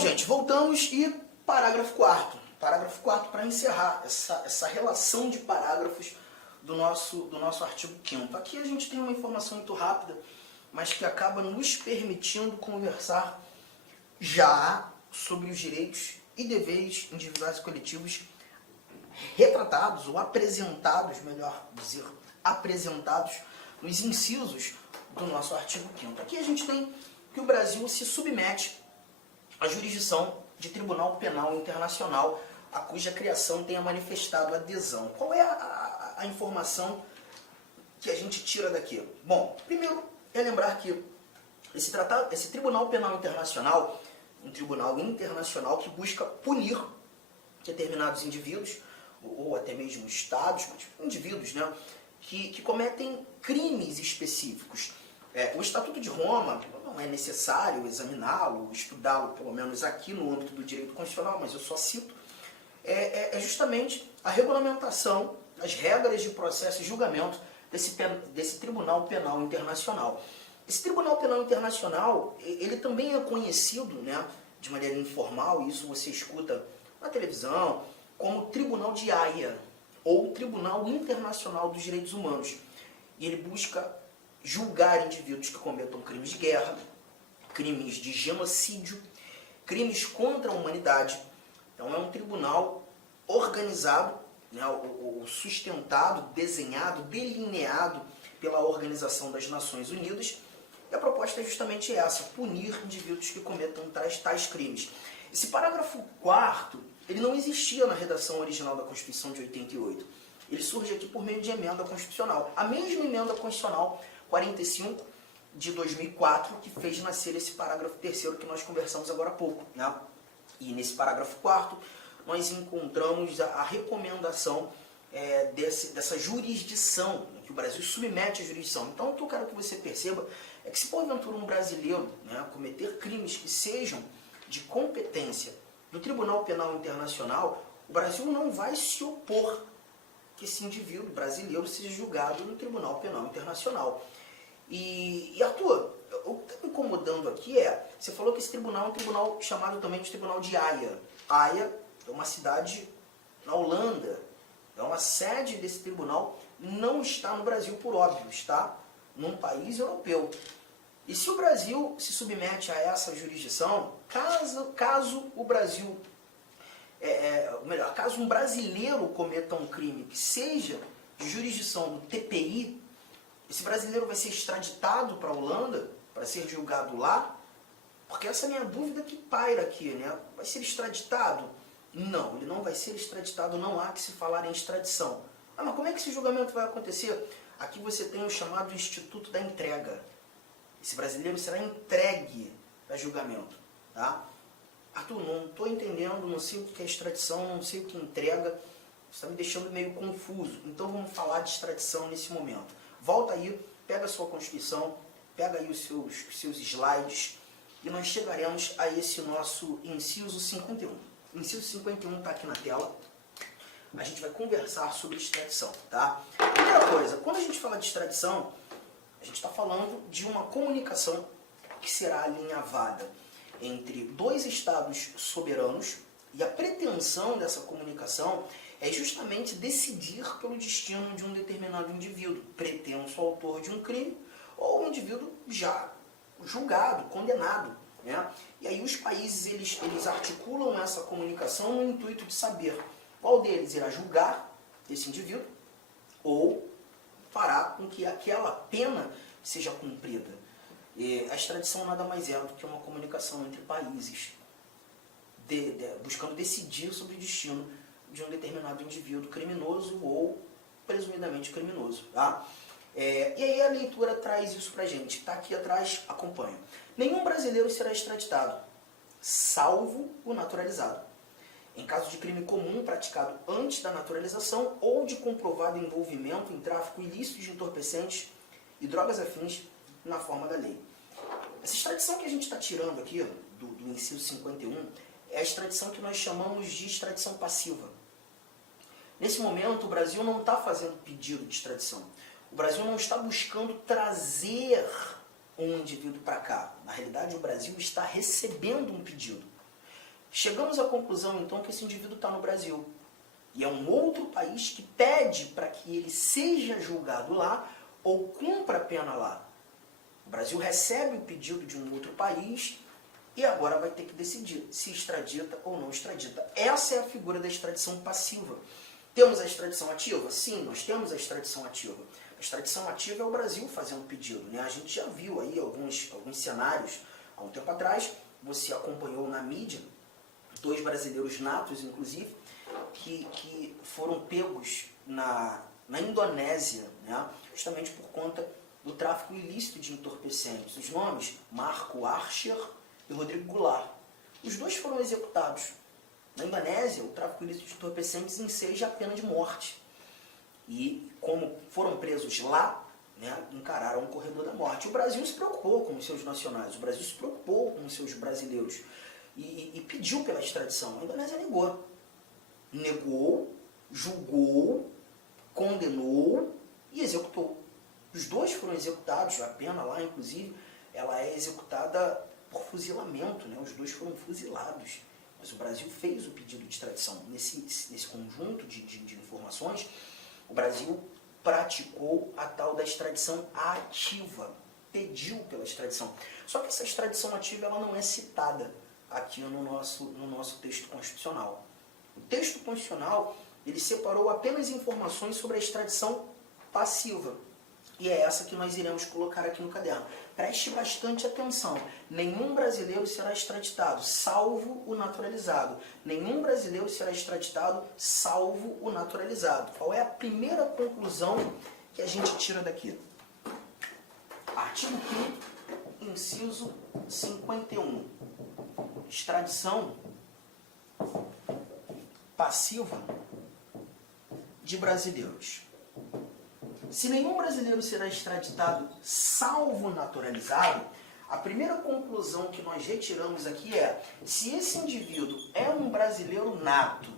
gente, voltamos e parágrafo 4º. Parágrafo 4º para encerrar essa relação de parágrafos do nosso artigo 5º. Aqui a gente tem uma informação muito rápida, mas que acaba nos permitindo conversar já sobre os direitos e deveres individuais e coletivos retratados ou apresentados, melhor dizer, apresentados nos incisos do nosso artigo 5º. Aqui a gente tem que o Brasil se submete à jurisdição de Tribunal Penal Internacional, a cuja criação tenha manifestado adesão. Qual é a informação que a gente tira daqui? Bom, primeiro é lembrar que esse Tribunal Penal Internacional, um tribunal internacional que busca punir determinados indivíduos, ou até mesmo estados, mas indivíduos, né, que cometem crimes específicos. O Estatuto de Roma não é necessário examiná-lo, estudá-lo, pelo menos aqui no âmbito do direito constitucional, mas eu só cito, é justamente a regulamentação, as regras de processo e julgamento desse Tribunal Penal Internacional. Esse Tribunal Penal Internacional, ele também é conhecido, né, de maneira informal, e isso você escuta na televisão, como Tribunal de Haia, ou Tribunal Internacional dos Direitos Humanos. E ele busca julgar indivíduos que cometam crimes de guerra, crimes de genocídio, crimes contra a humanidade. Então é um tribunal organizado, né, sustentado, desenhado, delineado pela Organização das Nações Unidas. E a proposta é justamente essa, punir indivíduos que cometam tais crimes. Esse parágrafo 4º, ele não existia na redação original da Constituição de 88. Ele surge aqui por meio de emenda constitucional. A mesma emenda constitucional 45 de 2004 que fez nascer esse parágrafo 3º que nós conversamos agora há pouco, né? E nesse parágrafo 4º nós encontramos a recomendação dessa jurisdição, né, que o Brasil submete à jurisdição. Então o que eu quero que você perceba é que se porventura um brasileiro, né, cometer crimes que sejam de competência do Tribunal Penal Internacional, o Brasil não vai se opor que esse indivíduo brasileiro seja julgado no Tribunal Penal Internacional. E Arthur, o que está me incomodando aqui você falou que esse tribunal é um tribunal chamado também de Tribunal de Haia. Haia é uma cidade na Holanda, é uma sede desse tribunal, não está no Brasil por óbvio, está num país europeu. E se o Brasil se submete a essa jurisdição, caso o Brasil, caso um brasileiro cometa um crime que seja de jurisdição do TPI, esse brasileiro vai ser extraditado para a Holanda para ser julgado lá? Porque essa é a minha dúvida que paira aqui, né? Vai ser extraditado? Não, ele não vai ser extraditado, não há que se falar em extradição. Mas como é que esse julgamento vai acontecer? Aqui você tem o chamado Instituto da Entrega. Esse brasileiro será entregue a julgamento, tá? Arthur, não estou entendendo, não sei o que é extradição, não sei o que é entrega, você está me deixando meio confuso. Então vamos falar de extradição nesse momento. Volta aí, pega a sua Constituição, pega aí os seus slides e nós chegaremos a esse nosso inciso 51. O inciso 51 está aqui na tela. A gente vai conversar sobre extradição, tá? Primeira coisa, quando a gente fala de extradição, a gente está falando de uma comunicação que será alinhavada entre dois estados soberanos e a pretensão dessa comunicação é justamente decidir pelo destino de um determinado indivíduo, pretenso autor de um crime, ou um indivíduo já julgado, condenado, né? E aí os países eles articulam essa comunicação no intuito de saber qual deles irá julgar esse indivíduo ou fará com que aquela pena seja cumprida. E a extradição nada mais é do que uma comunicação entre países, buscando decidir sobre o destino de um determinado indivíduo criminoso ou presumidamente criminoso, tá? E aí a leitura traz isso pra gente. Está aqui atrás, acompanha. Nenhum brasileiro será extraditado, salvo o naturalizado, em caso de crime comum praticado antes da naturalização ou de comprovado envolvimento em tráfico ilícito de entorpecentes e drogas afins na forma da lei. Essa extradição que a gente está tirando aqui, do inciso 51, é a extradição que nós chamamos de extradição passiva. Nesse momento, o Brasil não está fazendo pedido de extradição. O Brasil não está buscando trazer um indivíduo para cá. Na realidade, o Brasil está recebendo um pedido. Chegamos à conclusão, então, que esse indivíduo está no Brasil. E é um outro país que pede para que ele seja julgado lá ou cumpra a pena lá. O Brasil recebe o pedido de um outro país e agora vai ter que decidir se extradita ou não extradita. Essa é a figura da extradição passiva. Temos a extradição ativa? Sim, nós temos a extradição ativa. A extradição ativa é o Brasil fazendo pedido, né? A gente já viu aí alguns cenários há um tempo atrás, você acompanhou na mídia, 2 brasileiros natos, inclusive, que foram pegos na Indonésia, né? Justamente por conta do tráfico ilícito de entorpecentes. Os nomes, Marco Archer e Rodrigo Goulart. Os 2 foram executados. Na Indonésia, o tráfico ilícito de entorpecentes enseja a pena de morte. E como foram presos lá, né, encararam o corredor da morte. O Brasil se preocupou com os seus nacionais, o Brasil se preocupou com os seus brasileiros e pediu pela extradição. A Indonésia negou. Negou, julgou, condenou e executou. Os 2 foram executados, a pena lá, inclusive, ela é executada por fuzilamento, né? Os 2 foram fuzilados. Mas o Brasil fez o pedido de extradição. Nesse conjunto de informações, o Brasil praticou a tal da extradição ativa, pediu pela extradição. Só que essa extradição ativa ela não é citada aqui no nosso texto constitucional. O texto constitucional ele separou apenas informações sobre a extradição passiva. E é essa que nós iremos colocar aqui no caderno. Preste bastante atenção. Nenhum brasileiro será extraditado, salvo o naturalizado. Nenhum brasileiro será extraditado, salvo o naturalizado. Qual é a primeira conclusão que a gente tira daqui? Artigo 5º, inciso 51. Extradição passiva de brasileiros. Se nenhum brasileiro será extraditado, salvo naturalizado, a primeira conclusão que nós retiramos aqui é: se esse indivíduo é um brasileiro nato,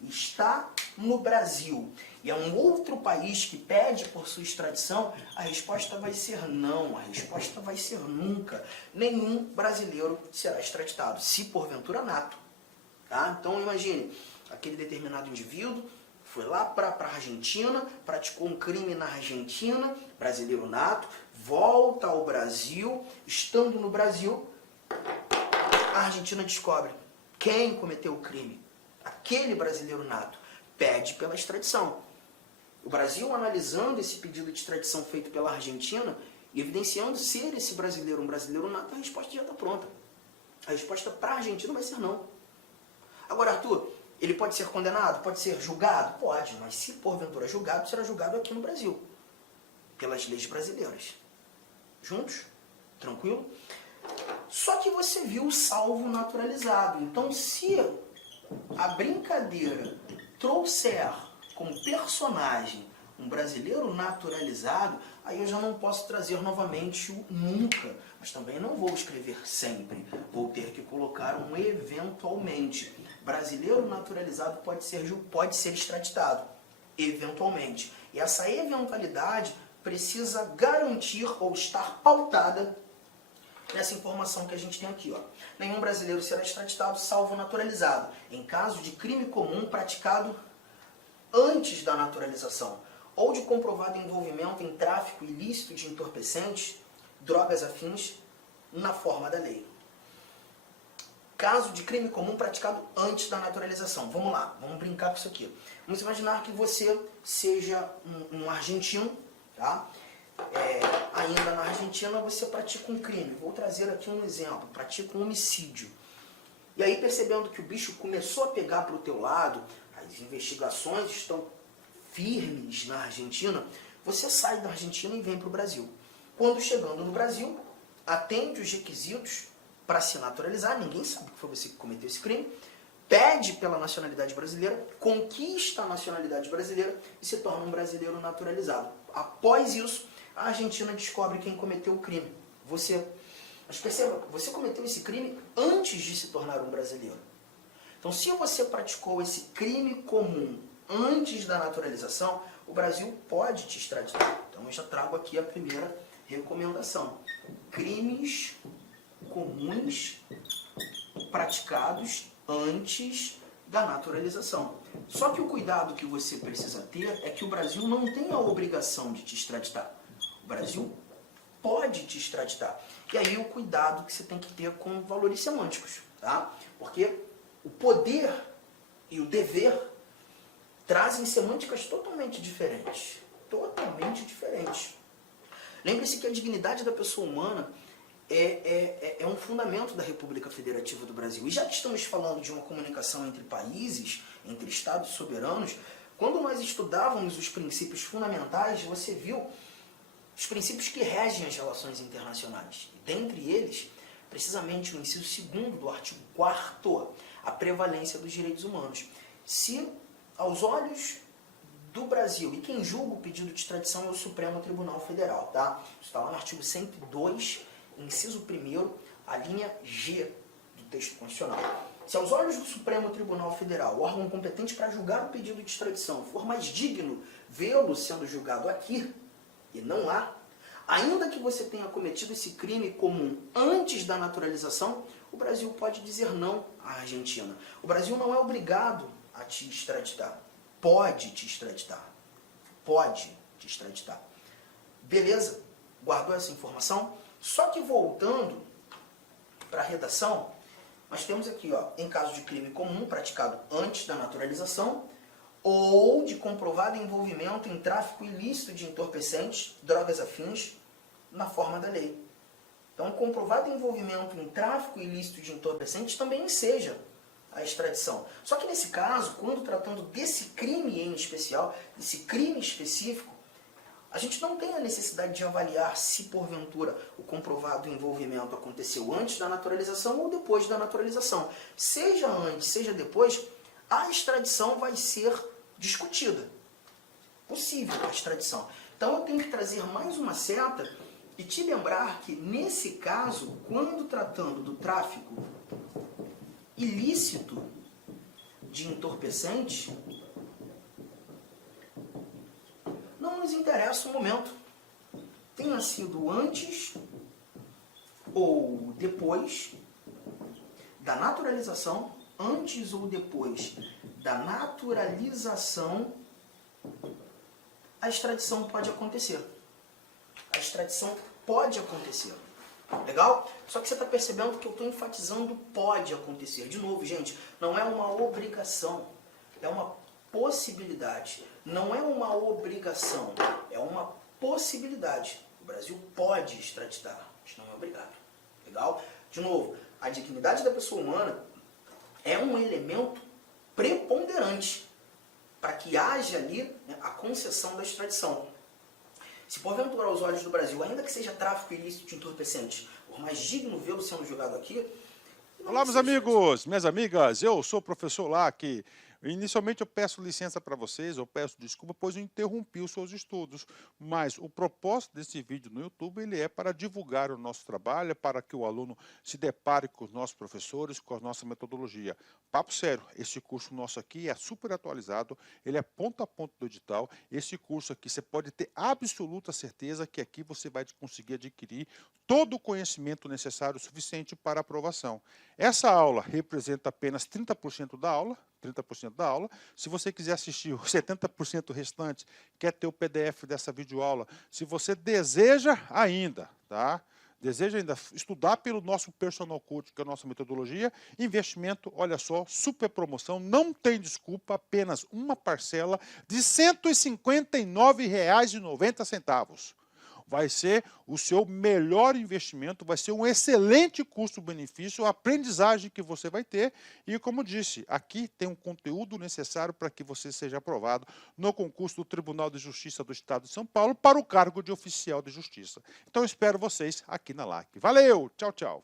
está no Brasil e é um outro país que pede por sua extradição, a resposta vai ser não, a resposta vai ser nunca. Nenhum brasileiro será extraditado, se porventura nato. Tá? Então imagine, aquele determinado indivíduo foi lá para a Argentina, praticou um crime na Argentina, brasileiro nato, volta ao Brasil, estando no Brasil, a Argentina descobre quem cometeu o crime. Aquele brasileiro nato pede pela extradição. O Brasil, analisando esse pedido de extradição feito pela Argentina, e evidenciando ser esse brasileiro um brasileiro nato, a resposta já está pronta. A resposta para a Argentina vai ser não. Agora, Arthur, ele pode ser condenado? Pode ser julgado? Pode, mas se porventura julgado, será julgado aqui no Brasil, pelas leis brasileiras. Juntos? Tranquilo? Só que você viu o salvo naturalizado. Então, se a brincadeira trouxer como personagem um brasileiro naturalizado, aí eu já não posso trazer novamente o nunca, mas também não vou escrever sempre. Vou ter que colocar um eventualmente. Brasileiro naturalizado pode ser extraditado, eventualmente. E essa eventualidade precisa garantir ou estar pautada nessa informação que a gente tem aqui. Ó. Nenhum brasileiro será extraditado, salvo naturalizado, em caso de crime comum praticado antes da naturalização, ou de comprovado envolvimento em tráfico ilícito de entorpecentes, drogas afins, na forma da lei. Caso de crime comum praticado antes da naturalização. Vamos lá, vamos brincar com isso aqui. Vamos imaginar que você seja um argentino, tá? Ainda na Argentina você pratica um crime. Vou trazer aqui um exemplo, pratica um homicídio. E aí, percebendo que o bicho começou a pegar para o teu lado, as investigações estão firmes na Argentina, você sai da Argentina e vem para o Brasil. Quando chegando no Brasil, atende os requisitos para se naturalizar, ninguém sabe que foi você que cometeu esse crime, pede pela nacionalidade brasileira, conquista a nacionalidade brasileira e se torna um brasileiro naturalizado. Após isso, a Argentina descobre quem cometeu o crime. Você. Mas perceba, você cometeu esse crime antes de se tornar um brasileiro. Então, se você praticou esse crime comum antes da naturalização, o Brasil pode te extraditar. Então, eu já trago aqui a primeira recomendação. Crimes comuns praticados antes da naturalização. Só que o cuidado que você precisa ter é que o Brasil não tem a obrigação de te extraditar. O Brasil pode te extraditar. E aí o cuidado que você tem que ter com valores semânticos, tá? Porque o poder e o dever trazem semânticas totalmente diferentes. Totalmente diferentes. Lembre-se que a dignidade da pessoa humana é um fundamento da República Federativa do Brasil. E já que estamos falando de uma comunicação entre países, entre estados soberanos, quando nós estudávamos os princípios fundamentais, você viu os princípios que regem as relações internacionais. E dentre eles, precisamente o inciso 2º do artigo 4º, a prevalência dos direitos humanos. Se, aos olhos do Brasil, e quem julga o pedido de extradição é o Supremo Tribunal Federal, tá? Isso está lá no artigo 102, inciso 1º, a linha G do texto constitucional. Se aos olhos do Supremo Tribunal Federal, o órgão competente para julgar o pedido de extradição, for mais digno vê-lo sendo julgado aqui, e não há, ainda que você tenha cometido esse crime comum antes da naturalização, o Brasil pode dizer não à Argentina. O Brasil não é obrigado a te extraditar. Pode te extraditar. Pode te extraditar. Beleza? Guardou essa informação? Só que voltando para a redação, nós temos aqui, ó, em caso de crime comum praticado antes da naturalização ou de comprovado envolvimento em tráfico ilícito de entorpecentes, drogas afins, na forma da lei. Então, comprovado envolvimento em tráfico ilícito de entorpecentes também enseja a extradição. Só que nesse caso, quando tratando desse crime em especial, desse crime específico, a gente não tem a necessidade de avaliar se, porventura, o comprovado envolvimento aconteceu antes da naturalização ou depois da naturalização. Seja antes, seja depois, a extradição vai ser discutida. Possível a extradição. Então eu tenho que trazer mais uma seta e te lembrar que, nesse caso, quando tratando do tráfico ilícito de entorpecentes, não nos interessa o momento. Tenha sido antes ou depois da naturalização, antes ou depois da naturalização, a extradição pode acontecer. A extradição pode acontecer. Legal? Só que você está percebendo que eu estou enfatizando pode acontecer. De novo, gente, não é uma obrigação, é uma possibilidade. Não é uma obrigação, é uma possibilidade. O Brasil pode extraditar, mas não é obrigado. Legal? De novo, a dignidade da pessoa humana é um elemento preponderante para que haja ali, né, a concessão da extradição. Se porventura aos olhos do Brasil, ainda que seja tráfico ilícito de entorpecentes, por mais digno vê-lo sendo julgado aqui... Olá, meus amigos, minhas amigas, eu sou o professor Lac. Inicialmente eu peço licença para vocês, eu peço desculpa, pois eu interrompi os seus estudos, mas o propósito desse vídeo no YouTube ele é para divulgar o nosso trabalho, para que o aluno se depare com os nossos professores, com a nossa metodologia. Papo sério, esse curso nosso aqui é super atualizado, ele é ponto a ponto do edital. Esse curso aqui você pode ter absoluta certeza que aqui você vai conseguir adquirir todo o conhecimento necessário suficiente para aprovação. Essa aula representa apenas 30% da aula, 30% da aula. Se você quiser assistir os 70% restante, quer ter o PDF dessa videoaula, se você deseja ainda, tá? Deseja ainda estudar pelo nosso Personal Coach, que é a nossa metodologia, investimento, olha só, super promoção, não tem desculpa, apenas uma parcela de R$ 159,90. Vai ser o seu melhor investimento, vai ser um excelente custo-benefício, a aprendizagem que você vai ter. E, como disse, aqui tem um conteúdo necessário para que você seja aprovado no concurso do Tribunal de Justiça do Estado de São Paulo para o cargo de oficial de justiça. Então, eu espero vocês aqui na LAC. Valeu! Tchau, tchau!